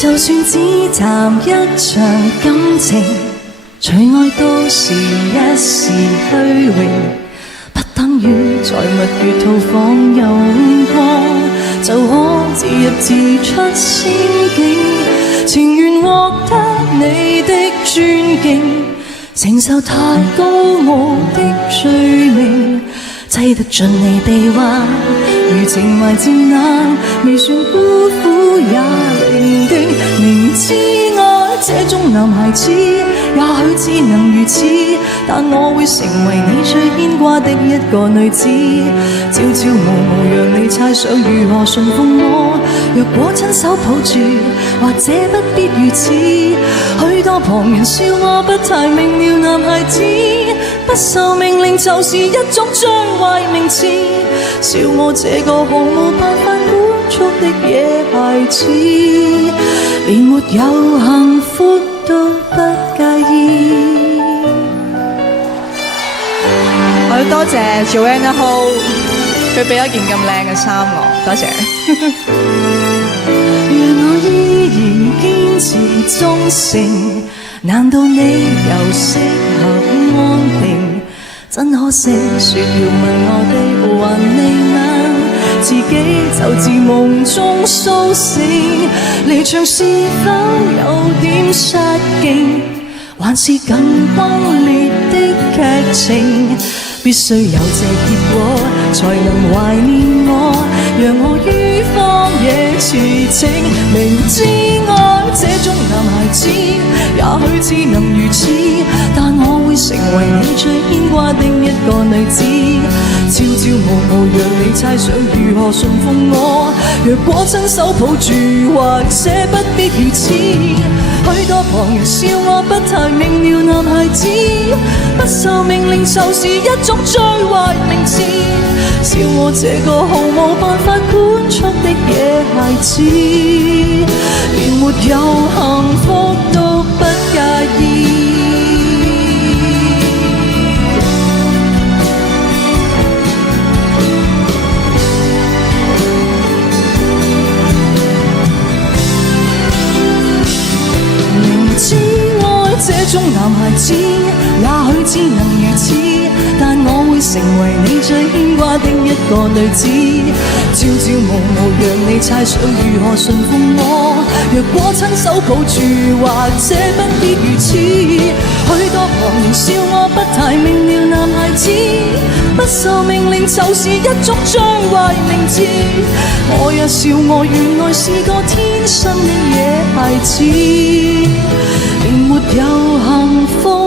就算只談一場感情，隨愛都是一時虛榮，不等於在蜜月套房遊過就可自入自出仙境，情願獲得你的尊敬，承受太高傲的罪名，擠得盡你臂彎，如情懷漸冷，未算孤苦也伶仃。明知愛這種男孩子，也許只能如此，但我會成為你最牽掛的一個女子，朝朝暮暮讓你猜想如何馴服我。若果親手抱住，或者不必如此。許多旁人笑我不太明了，男孩子不受命令就是一種最壞名詞，笑我這個毫無辦法管束的野孩子，連沒有幸福都不介意。我要多謝 Joanna Ho， 佢俾一件咁靚嘅衫我，多謝。若我依然堅持忠誠，難道你又適合安定？真可惜，說要問我的還未晚，自己就自夢中甦醒。離場是否有點失敬，還是更轟烈的劇情？必須有這結果，才能懷念我，讓我於荒野馳騁。明知愛這種男孩子，也許只能如此，但我會成為你最牽掛的一個女子，朝朝暮暮讓你猜想如何馴服我。若果親手抱住，或者不必如此。許多旁人笑我不太明了，男孩子不受命令就是一種最壞名詞，笑我這個毫無辦法管束的野孩子，連沒有幸福都不介意。這種男孩子，也許只能如此，但我會成為你最牽掛的一個女子，朝朝暮暮讓你猜想如何馴服我。若果親手抱住，或者不必如此。許多旁人笑我不太明了，男孩子不受命令就是一種最壞名詞，我也笑我原來是個天生的野孩子，連沒有幸福